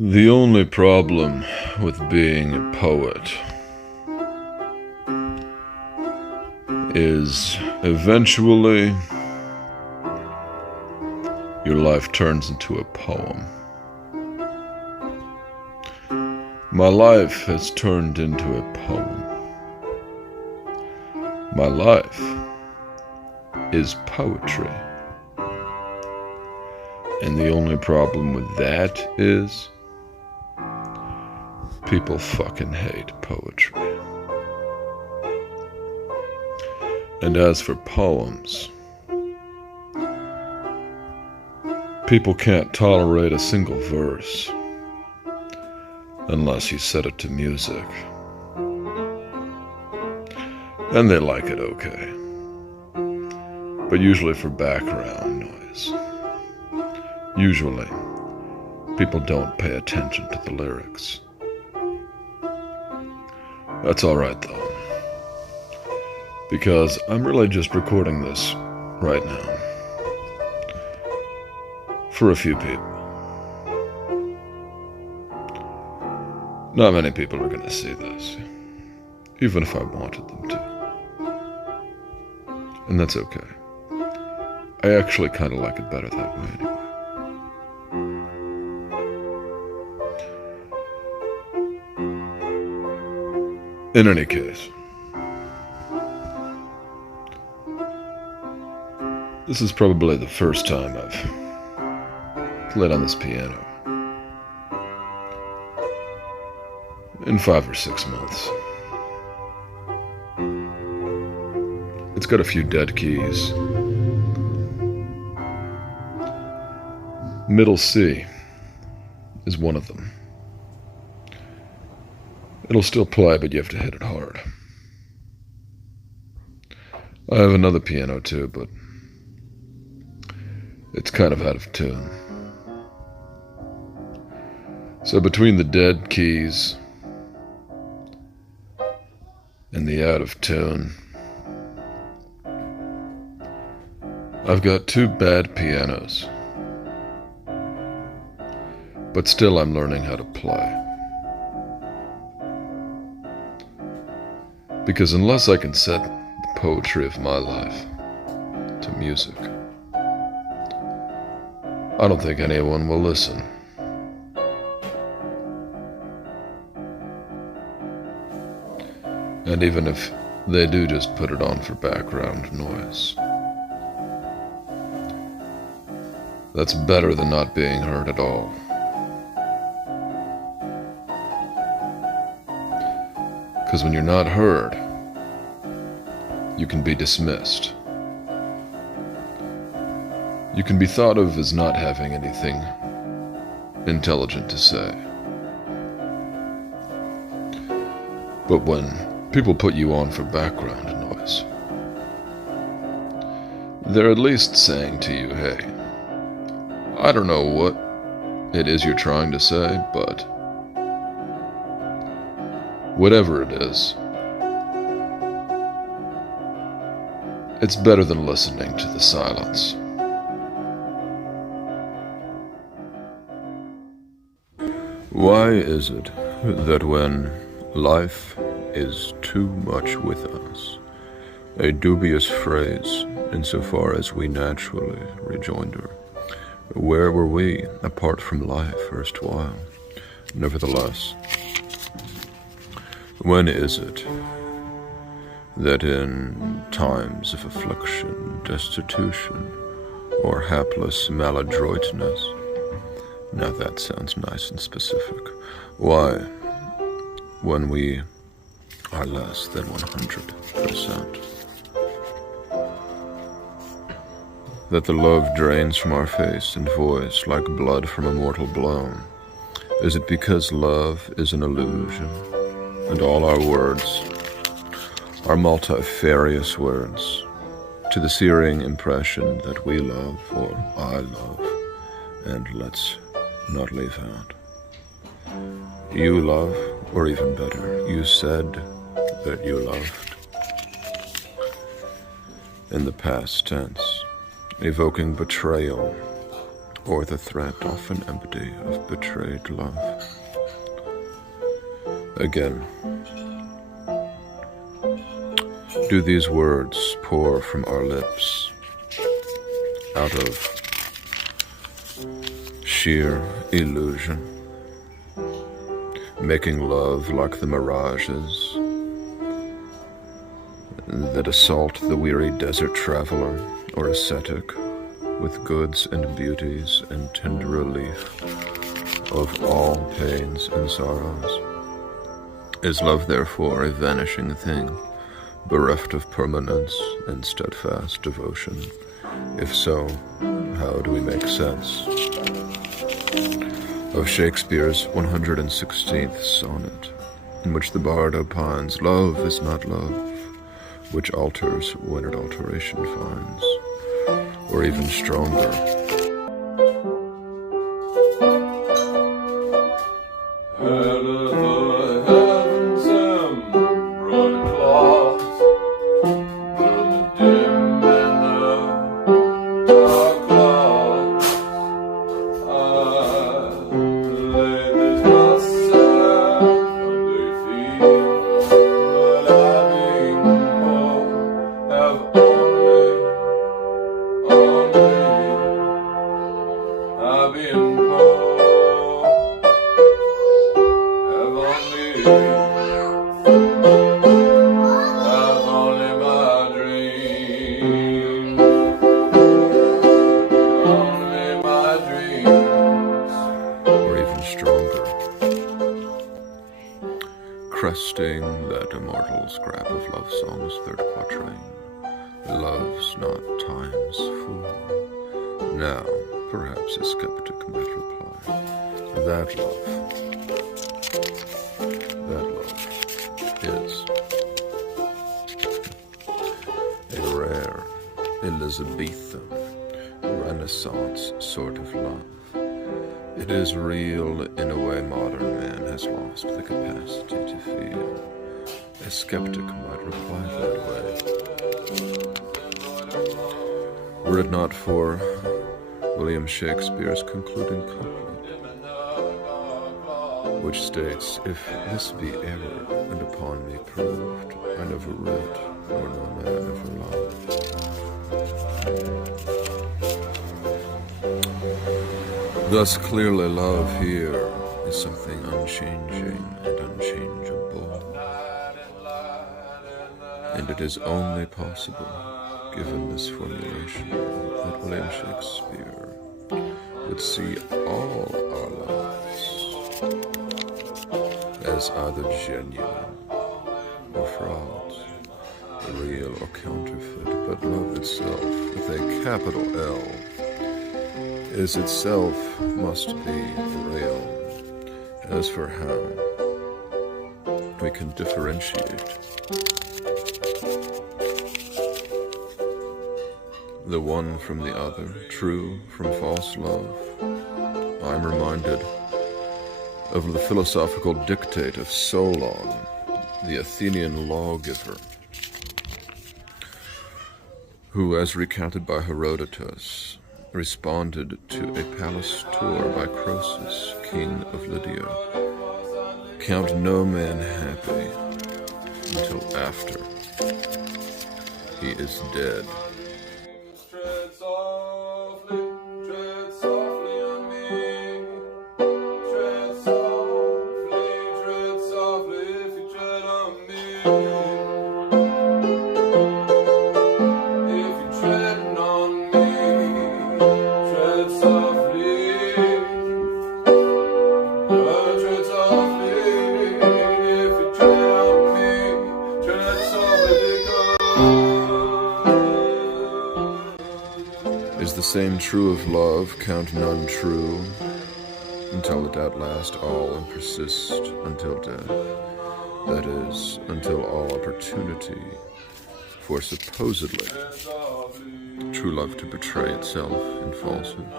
The only problem with being a poet is eventually your life turns into a poem. My life has turned into a poem. My life is poetry. And the only problem with that is people fucking hate poetry. And as for poems, people can't tolerate a single verse unless you set it to music. And they like it okay, but usually for background noise. Usually, people don't pay attention to the lyrics. That's alright though, because I'm really just recording this right now for a few people. Not many people are going to see this, even if I wanted them to. And that's okay. I actually kind of like it better that way anyway. In any case, this is probably the first time I've played on this piano in 5 or 6 months. It's got a few dead keys. Middle C is one of them. It'll still play, but you have to hit it hard. I have another piano too, but it's kind of out of tune. So between the dead keys and the out of tune, I've got 2 bad pianos. But still I'm learning how to play. Because unless I can set the poetry of my life to music, I don't think anyone will listen. And even if they do just put it on for background noise, that's better than not being heard at all. Because when you're not heard, you can be dismissed. You can be thought of as not having anything intelligent to say. But when people put you on for background noise, they're at least saying to you, hey, I don't know what it is you're trying to say, but whatever it is, it's better than listening to the silence. Why is it that when life is too much with us, a dubious phrase insofar as we naturally rejoinder, where were we apart from life erstwhile? Nevertheless, when is it that in times of affliction, destitution, or hapless maladroitness, now that sounds nice and specific, why, when we are less than 100%, that the love drains from our face and voice like blood from a mortal blow? Is it because love is an illusion, and all our words are multifarious words to the searing impression that we love or I love? And let's not leave out, you love, or even better, you said that you loved, in the past tense, evoking betrayal or the threat often empty of betrayed love. Again, do these words pour from our lips out of sheer illusion, making love like the mirages that assault the weary desert traveler or ascetic with goods and beauties and tender relief of all pains and sorrows? Is love therefore a vanishing thing, bereft of permanence and steadfast devotion? If so, how do we make sense of Shakespeare's 116th sonnet, in which the bard opines, love is not love, which alters when it alteration finds, or even stronger, cresting that immortal scrap of love song's third quatrain. Love's not time's fool. Now, perhaps a skeptic might reply, that love is a rare Elizabethan Renaissance sort of love. It is real in a way modern man has lost the capacity to feel. A skeptic might reply that way. Were it not for William Shakespeare's concluding couplet, which states, if this be error, and upon me proved, I never writ, nor no man ever loved. Thus clearly love here is something unchanging and unchangeable, and it is only possible, given this formulation, that William Shakespeare would see all our lives as either genuine or frauds, real or counterfeit, but love itself, with a capital L, is itself must be real. As for how we can differentiate the one from the other, true from false love, I'm reminded of the philosophical dictate of Solon, the Athenian lawgiver, who, as recounted by Herodotus, responded to a palace tour by Croesus, king of Lydia, count no man happy until after he is dead. Is the same true of love, count none true, until it outlast all and persist until death. That is, until all opportunity for supposedly true love to betray itself in falsehood,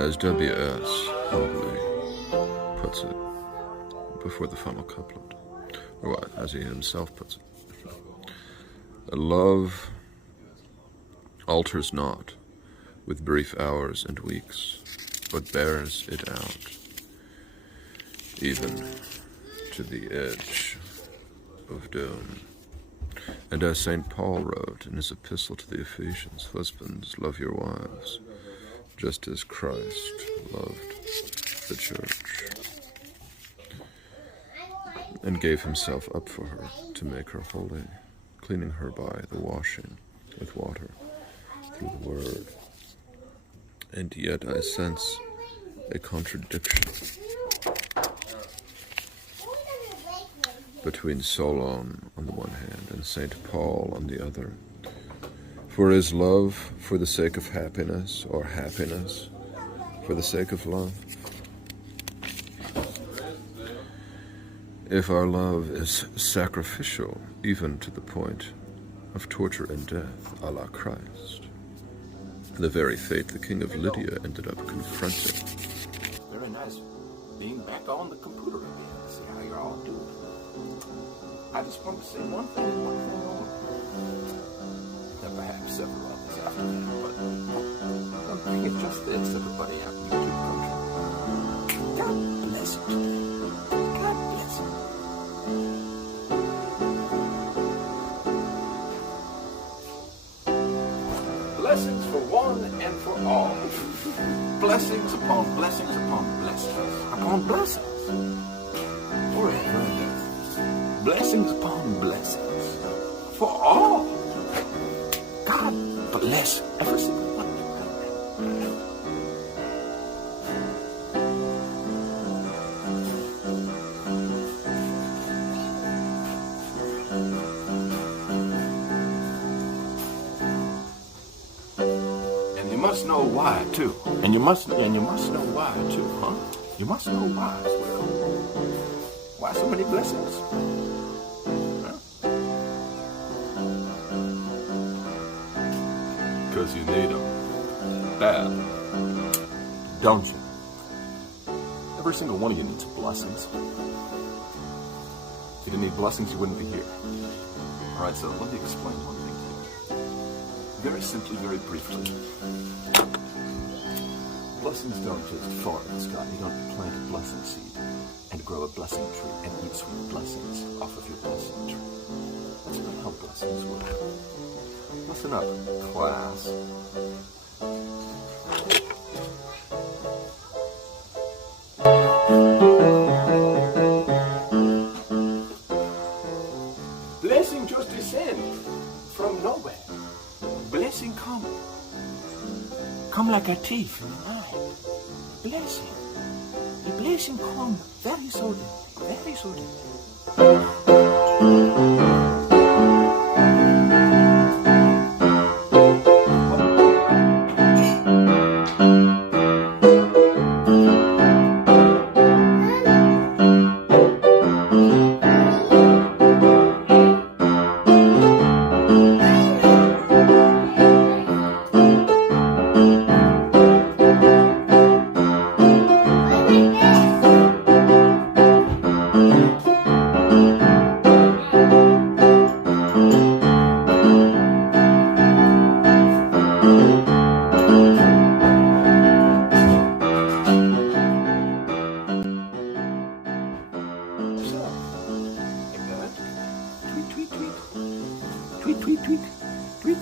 as W.S. humbly puts it before the final couplet, or what, as he himself puts it. Love alters not, with brief hours and weeks, but bears it out, even to the edge of doom. And as St. Paul wrote in his epistle to the Ephesians, husbands, love your wives, just as Christ loved the church, and gave himself up for her to make her holy, cleaning her by the washing with water through the word. And yet I sense a contradiction between Solon on the one hand and St. Paul on the other. For is love for the sake of happiness, or happiness for the sake of love? If our love is sacrificial, even to the point of torture and death, a la Christ, the very fate the king of Lydia ended up confronting. Very nice being back on the computer again to see how you're all doing. I just want to say one thing and one thing only. That perhaps several of us after that, but one thing is just this, everybody out in YouTube country. God bless it. God bless it. Blessings for one and for all. Blessings upon blessings upon blessings upon blessings. Forever and ever. Blessings upon blessings for all. God bless every single one. And you must know why too. And you must know why too, huh? You must know why as well. Why so many blessings? Because you need them bad, don't you? Every single one of you needs blessings. If you didn't need blessings, you wouldn't be here. All right, so let me explain one thing to you. Very simply, very briefly. Blessings don't just fall in the sky. You don't plant a blessing seed and grow a blessing tree and eat sweet blessings off of your blessing tree. That's not how blessings work. Listen up, class. Blessing just descend from nowhere. Blessing come like a thief in the night. Blessing. The blessing come very suddenly, very suddenly.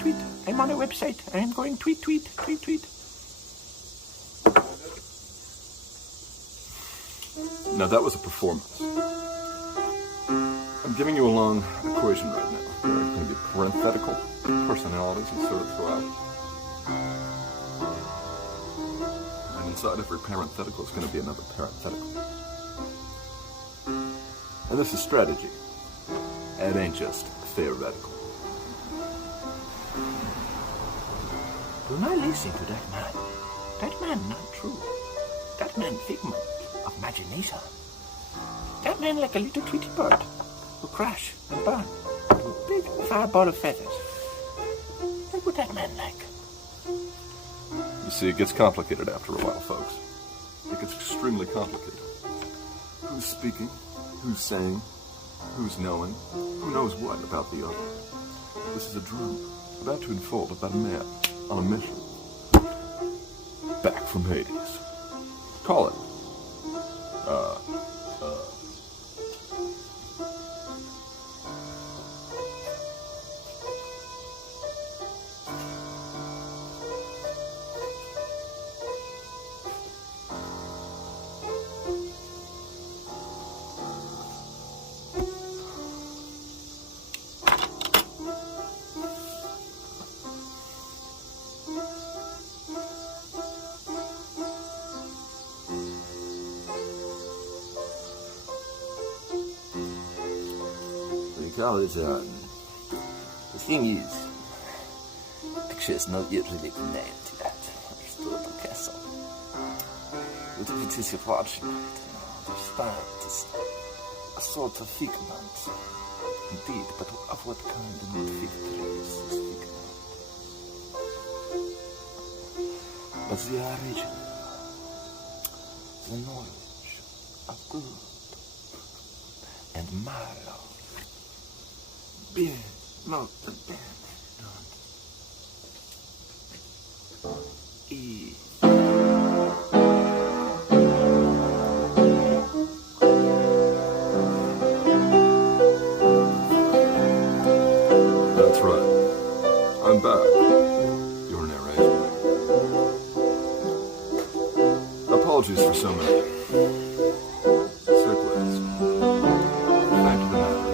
Tweet. I'm on a website. I'm going tweet. Now that was a performance. I'm giving you a long equation right now. There are going to be parenthetical personalities inserted throughout. And inside every parenthetical is going to be another parenthetical. And this is strategy. It ain't just theoretical. When I listen to that man not true. That man figment of imagination. That man like a little Tweety bird who crash and burn to a big fireball of feathers. What would that man like? You see, it gets complicated after a while, folks. It gets extremely complicated. Who's speaking? Who's saying? Who's knowing? Who knows what about the other? This is a drama about to unfold about a man on a mission. back from Hades. Colin. College, the thing is, picture is not yet really been named yet. There's still a castle. But if it is you're watching it, understand it is a sort of figment. Indeed, but of what kind and what victory is this figment? But the original, the knowledge of good and my love. Bien, not bien, not. E. That's right. I'm back. Your narrator. Apologies for so many segues. Back to the matter.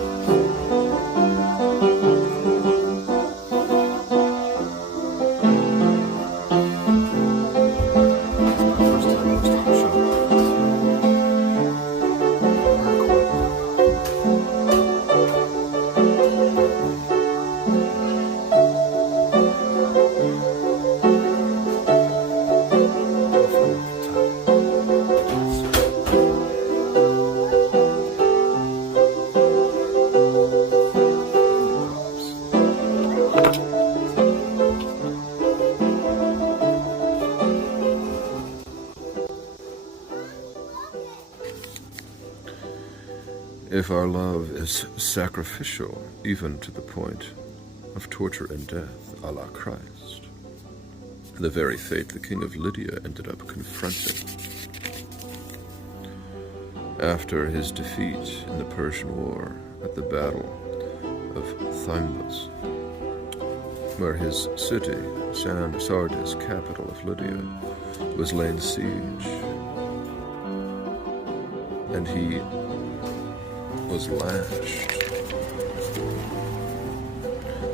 If our love is sacrificial, even to the point of torture and death, a la Christ, the very fate the king of Lydia ended up confronting after his defeat in the Persian War at the Battle of Thymos, where his city, Sardis, capital of Lydia, was laid siege, and he was lashed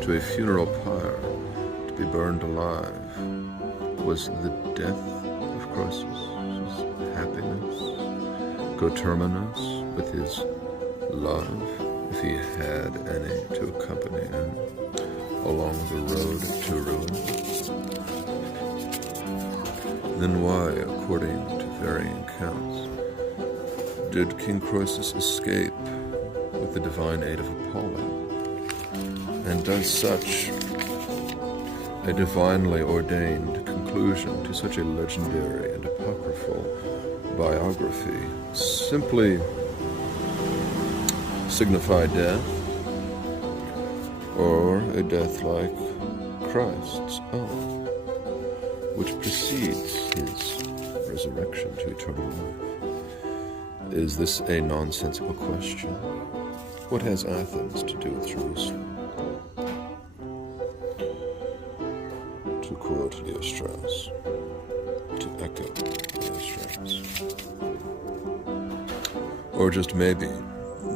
to a funeral pyre to be burned alive. Was the death of Croesus his happiness, coterminous with his love, if he had any, to accompany him along the road to ruin? Then why, according to varying accounts, did King Croesus escape with the divine aid of Apollo? And does such a divinely ordained conclusion to such a legendary and apocryphal biography simply signify death, or a death like Christ's own, which precedes his resurrection to eternal life? Is this a nonsensical question? What has Athens to do with Jerusalem? To quote Leo Strauss, to echo Leo Strauss. Or just maybe,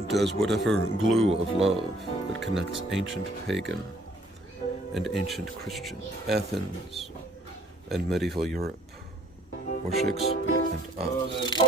does whatever glue of love that connects ancient pagan and ancient Christian, Athens and medieval Europe, or Shakespeare and us,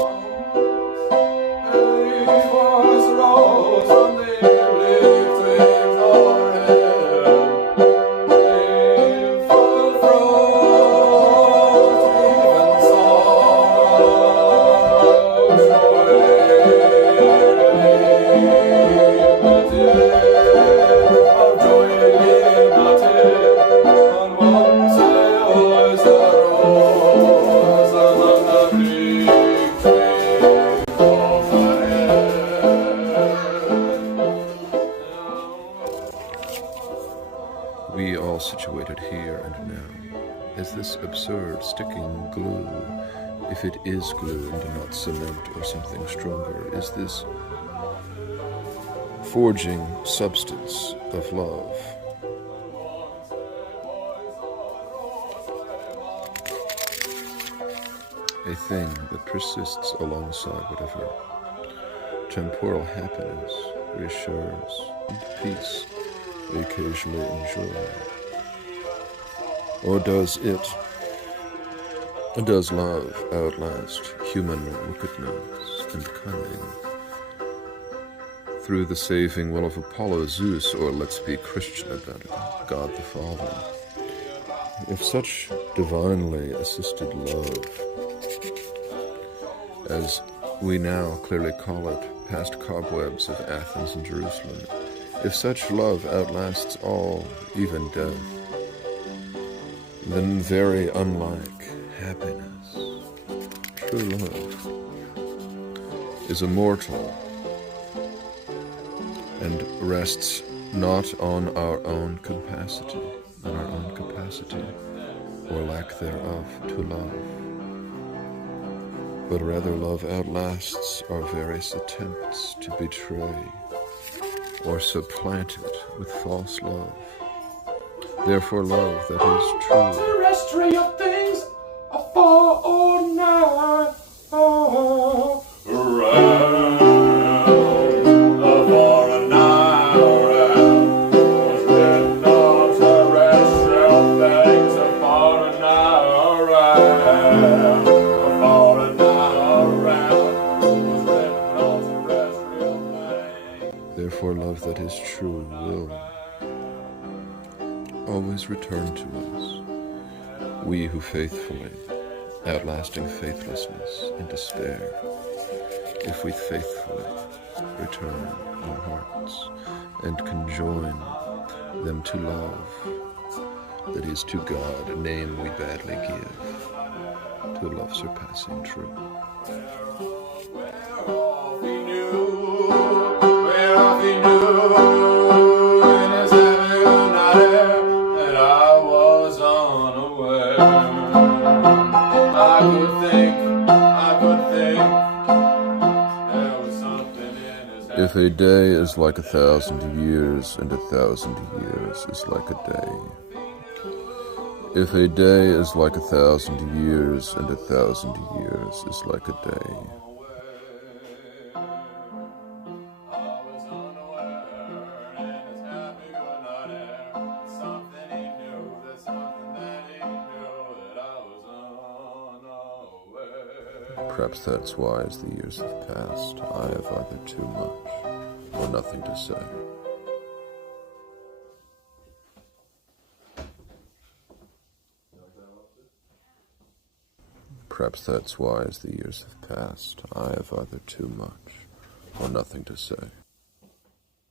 Is this absurd sticking glue, if it is glue and not cement or something stronger? Is this forging substance of love? A thing that persists alongside whatever temporal happiness reassures and peace they occasionally enjoy. Or does love outlast human wickedness and cunning? Through the saving will of Apollo, Zeus, or let's be Christian about it, God the Father. If such divinely assisted love, as we now clearly call it, past cobwebs of Athens and Jerusalem, if such love outlasts all, even death, then very unlike happiness, true love is immortal and rests not on our own capacity, or lack thereof to love, but rather love outlasts our various attempts to betray or supplant it with false love. Therefore love that is true. Terrestrial things are far or nigh. Therefore love that is true will always return to us, we who faithfully, outlasting faithlessness and despair, if we faithfully return our hearts and conjoin them to love, that is to God, a name we badly give, to a love surpassing true. If a day is like 1,000 years, and 1,000 years is like a day. If a day is like 1,000 years, and 1,000 years is like a day. Perhaps that's why, as the years have passed, I have either too much or nothing to say. Perhaps that's why, as the years have passed, I have either too much or nothing to say.